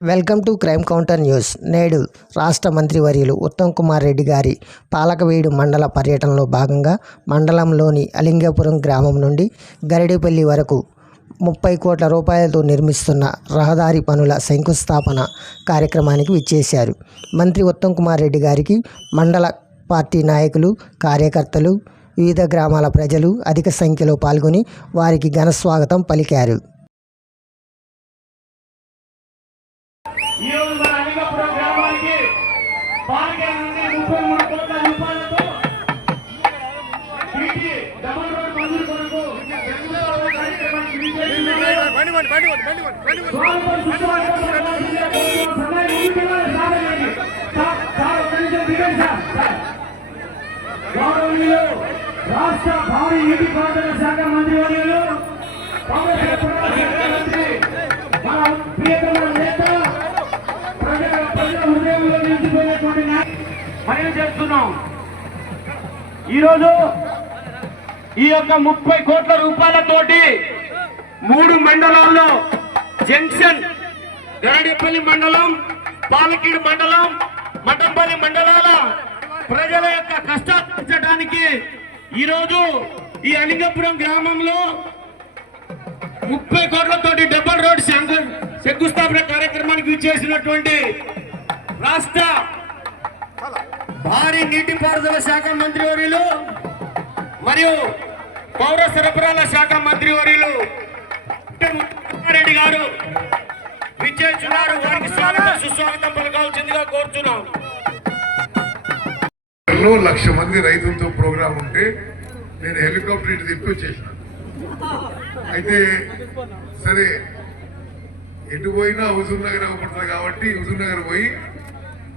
Welcome to crime counter news. నేడు రాష్ట్ర మంత్రివర్యులు ఉత్తమ్ కుమార్ రెడ్డి గారి పాలకవీడు మండల పర్యటనలో భాగంగా మండలంలోని అలింగపురం గ్రామం నుండి గరిడేపల్లి వరకు ముప్పై కోట్ల రూపాయలతో నిర్మిస్తున్న రహదారి పనుల శంకుస్థాపన కార్యక్రమానికి విచ్చేశారు. మంత్రి ఉత్తమ్ కుమార్ రెడ్డి గారికి మండల పార్టీ నాయకులు కార్యకర్తలు వివిధ గ్రామాల ప్రజలు అధిక సంఖ్యలో పాల్గొని వారికి ఘన స్వాగతం పలికారు. రాష్ట్ర భారీ నీటిపారుదల శాఖ మంత్రి వర్యులు కాంగ్రెస్ ప్రధాన మంత్రి మన ప్రియతమ నేత ప్రజల ప్రజల హృదయంలో నిలిచిపోయినటువంటి నాయ- మనం చేస్తున్నాం. ఈరోజు ఈ యొక్క ముప్పై కోట్ల రూపాయలతోటి మూడు మండలాల్లో జంక్షన్ గరడిపల్లి మండలం పాలకీడు మండలం మటంపల్లి మండలాల ప్రజల యొక్క కష్టాలు తీర్చడానికి ఈరోజు ఈ అలింగపురం గ్రామంలో ముప్పై కోట్లతోటి డబల్ రోడ్ శంకు శంకుస్థాపన కార్యక్రమానికి విచ్చేసినటువంటి రాష్ట్ర భారీ నీటిపారుదల శాఖ మంత్రివర్యులు మరియు పౌర సరఫరాల శాఖ మంత్రివర్యులు రెడ్డి గారు. విచ్చేస్తున్నారు. వారికి స్వాగతం సుస్వాగతం పలకాల్సిందిగా కోరుతున్నాం. లక్ష మంది రైతులతో ప్రోగ్రాం ఉంటే నేను హెలికాప్టర్ ఇటు తిప్పి వచ్చేసిన. అయితే సరే ఎటు పోయినా హుజూర్ నగర్ ఇవ్వబడుతుంది కాబట్టి హుజూర్ నగర్ పోయి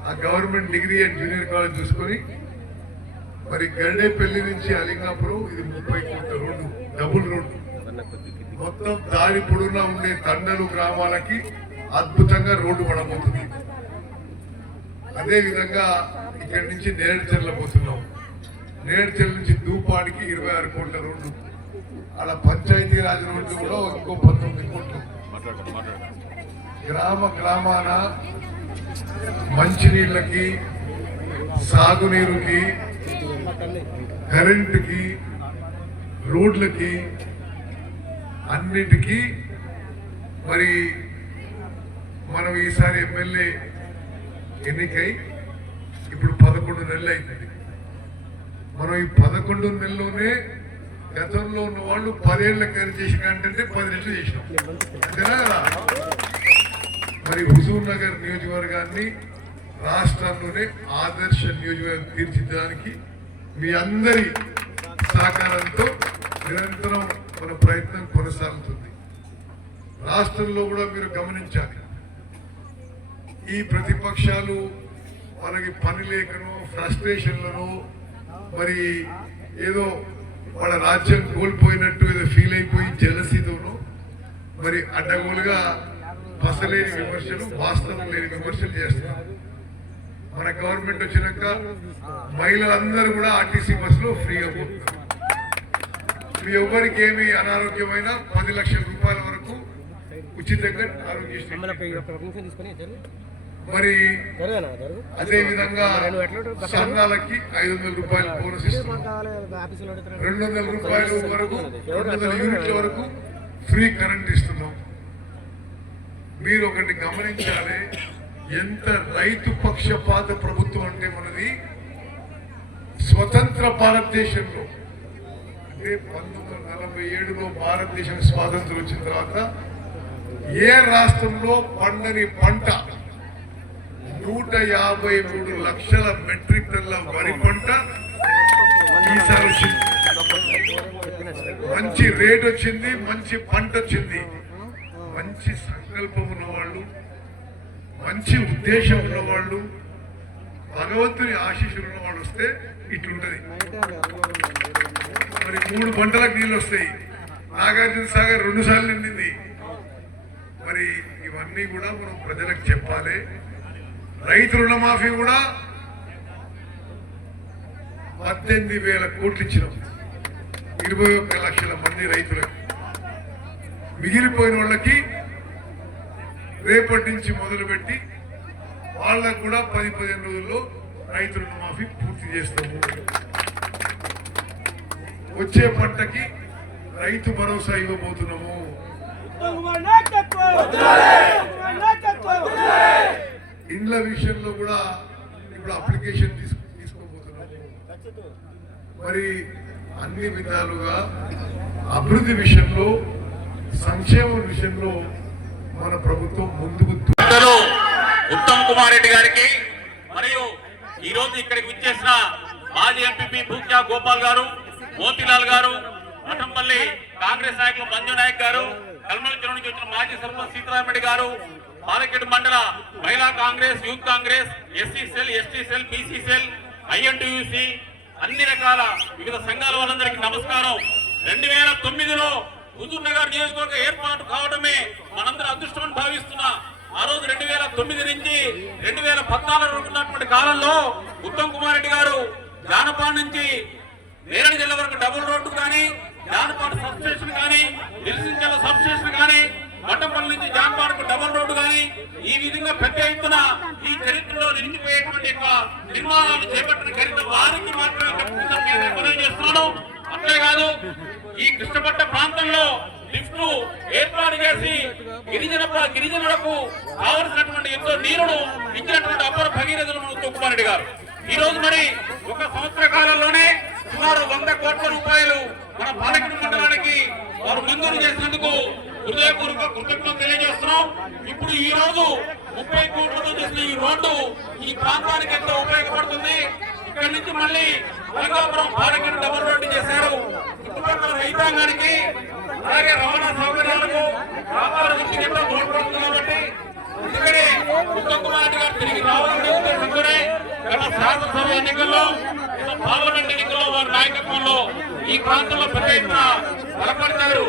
ఆ government degree and junior college చూసుకొని మరి గండేపల్లి నుంచి అలింగాపురం ఇది ముప్పై కోట్ల రోడ్డు డబుల్ రోడ్డు. మొత్తం దారి పొడుగునా ఉండే తండలు గ్రామాలకి అద్భుతంగా రోడ్డు పడబోతుంది. అదే విధంగా ఇక్కడి నుంచి నేరేడుచెర్ల పోతున్నాం. నేరేడుచెర్ల నుంచి దూపాడికి ఇరవై ఆరు కోట్ల రోడ్డు. అలా పంచాయతీ రాజ్ రోడ్డు కూడా ఇంకో పంతొమ్మిది కోట్లు. గ్రామ గ్రామాన మంచినీళ్ళకి సాగునీరుకి కరెంటుకి రోడ్లకి అన్నిటికీ మరి మనం ఈసారి ఎమ్మెల్యే ఎన్నికై ఇప్పుడు పదకొండు నెలలు అయింది మనం ఈ పదకొండు నెలల్లోనే గతంలో ఉన్న వాళ్ళు పదేళ్ళ ఖర్చు చేసిన కంటే పది నెలలు చేసినాం. అంతేనా కదా? మరి హుజూర్ నగర్ నియోజకవర్గాన్ని రాష్ట్రంలోనే ఆదర్శ నియోజకవర్గం తీర్చిదిద్దడానికి మీ అందరి సహకారంతో నిరంతరం మన ప్రయత్నం కొనసాగుతుంది. రాష్ట్రంలో కూడా మీరు గమనించాలి. ఈ ప్రతిపక్షాలు మనకి పని లేకనో ఫ్రస్ట్రేషన్లను మరి ఏదో వాళ్ళ రాజ్యం కోల్పోయినట్టు ఏదో ఫీల్ అయిపోయి జలసీతోనో మరి అడ్డగోలుగా పసలేని విమర్శలు వాస్తవం లేని విమర్శలు చేస్తున్నారు. మన గవర్నమెంట్ వచ్చినాక మహిళలందరూ కూడా ఆర్టీసీ బస్సులో ఫ్రీగా పోతున్నారు మీ ఎవరికి ఏమి అనారోగ్యమైన పది లక్షల రూపాయల వరకు ఉచితంగా ఆరోగ్యశ్రీ. మరి అదే విధంగా సంఘాలకి ఐదు వందల రూపాయలు బోనస్ రెండు వందల రూపాయల వరకు రెండు వందల యూనిట్ల వరకు ఫ్రీ కరెంట్ ఇస్తున్నాం. మీరు ఒకటి గమనించాలి ఎంత రైతు పక్షపాత ప్రభుత్వం అంటే మనది? స్వతంత్ర భారతదేశంలో అంటే పంతొమ్మిది వందల నలభై ఏడులో భారతదేశం స్వాతంత్రం వచ్చిన తర్వాత ఏ రాష్ట్రంలో పండని పంట నూట యాభై మూడు లక్షల మెట్రిక్ టన్ల వరి పంట ఈసారి వచ్చింది? మంచి రేట్ వచ్చింది మంచి పంట వచ్చింది. మంచి సంకల్పం ఉన్న వాళ్ళు మంచి ఉద్దేశం ఉన్న వాళ్ళు భగవంతుని ఆశీస్సులు ఉన్నవాళ్ళు వస్తే ఇట్లుంటది. మరి మూడు పంటలకు నీళ్ళు వస్తాయి. నాగార్జున సాగర్ రెండు సార్లు నిండింది. మరి ఇవన్నీ కూడా మనం ప్రజలకు చెప్పాలి. రైతు రుణమాఫీ కూడా పద్దెనిమిది వేల కోట్లు ఇచ్చినాం. ఇరవై ఒక్క లక్షల మంది రైతులకు. మిగిలిపోయిన వాళ్ళకి రేపటి నుంచి మొదలుపెట్టి వాళ్ళకు కూడా పది పదిహేను రోజుల్లో రైతు రుణమాఫీ పూర్తి చేస్తాము. వచ్చే పంటకి రైతు భరోసా ఇవ్వబోతున్నాము. ఇండ్ల విషయంలో కూడా ఇప్పుడు అప్లికేషన్ తీసుకోబోతున్నాము. మరి అన్ని విధాలుగా అభివృద్ధి విషయంలో సంక్షేమం విషయంలో మన ప్రభుత్వం ముందుకు ఉత్తమ్ కుమార్ రెడ్డి గారికి మరియు ఈ రోజు ఇక్కడికి విచ్చేసిన మాజీ ఎంపీపీ భూక్యా గోపాల్ గారు మోతిలాల్ గారు మఠంపల్లి కాంగ్రెస్ నాయకులు మంజు నాయక్ గారు కల్మల నుంచి వచ్చిన మాజీ సర్పంచ్ సీతారామరెడ్డి గారు పాలకేడు మండల మహిళా Congress youth Congress SC cell ST cell BC cell INTUC అన్ని రకాల వివిధ సంఘాల వాళ్ళందరికీ నమస్కారం. రెండు వేల తొమ్మిదిలో హుజూర్ నగర్ నియోజకవర్గ ఏర్పాటు కావడమే మనందరూ అదృష్టం అని భావిస్తున్నా ఆ రోజు రెండు వేల తొమ్మిది నుంచి రెండు వేల పద్నాలుగు ఉన్నటువంటి కాలంలో ఉత్తమ్ కుమార్ రెడ్డి గారు జానపాడు నుంచి నేరడి జిల్లా వరకు డబుల్ రోడ్డు కానీ జాన్పాడు సబ్ స్టేషన్ కానీ దిల్సించల సబ్ స్టేషన్ కానీ మట్టపల్లి నుంచి జాన్పాడుకు డబుల్ రోడ్డు కానీ ఈ విధంగా పెద్ద ఎత్తున ఈ చరిత్రలో నిలిచిపోయేటువంటి యొక్క నిర్మాణాలు చేపట్టిన చరిత్ర వారికి మాత్రమే చెప్తుందని నేను చేస్తున్నాను అంతేకాదు ఈ కృష్ణపట్ట ప్రాంతంలో లిఫ్ట్ ఏర్పాటు చేసి గిరిజన గిరిజనులకు కావలసినటువంటి ఎంతో నీరును ఇచ్చినటువంటి అపర భగీరథులు తొక్కుమారెడ్డి గారు. ఈ రోజు మరి ఒక సంవత్సర కాలంలోనే సుమారు వంద కోట్ల రూపాయలు మన పాలకుడు మండలానికి వారు మంజూరు చేసినందుకు హృదయపూర్వక కృతజ్ఞతలు తెలియజేస్తున్నాం. ఇప్పుడు ఈ రోజు ముప్పై కోట్లతో చేసిన ఈ రోడ్డు ఈ ప్రాంతానికి ఎంతో ఉపయోగపడుతుంది. ఇక్కడి నుంచి మళ్ళీ రంగాపురం పాలకుడు డబుల్ రోడ్డు చేశారు. చుట్టుపక్కల రైతాంగానికి అలాగే రవాణా సౌకర్యాలకు వ్యాపార దృష్టికి ఎంతో తోడ్పడుతుంది కాబట్టి అందుకనే ఉత్తమ్ కుమార్ గారు తిరిగి రావాలనే ఉద్దేశంతోనే గత శాసనసభ ఎన్నికల్లో పార్లమెంట్ ఎన్నికల్లో వారి నాయకత్వంలో ఈ ప్రాంతంలో పెద్ద ఎత్తున బలపడతారు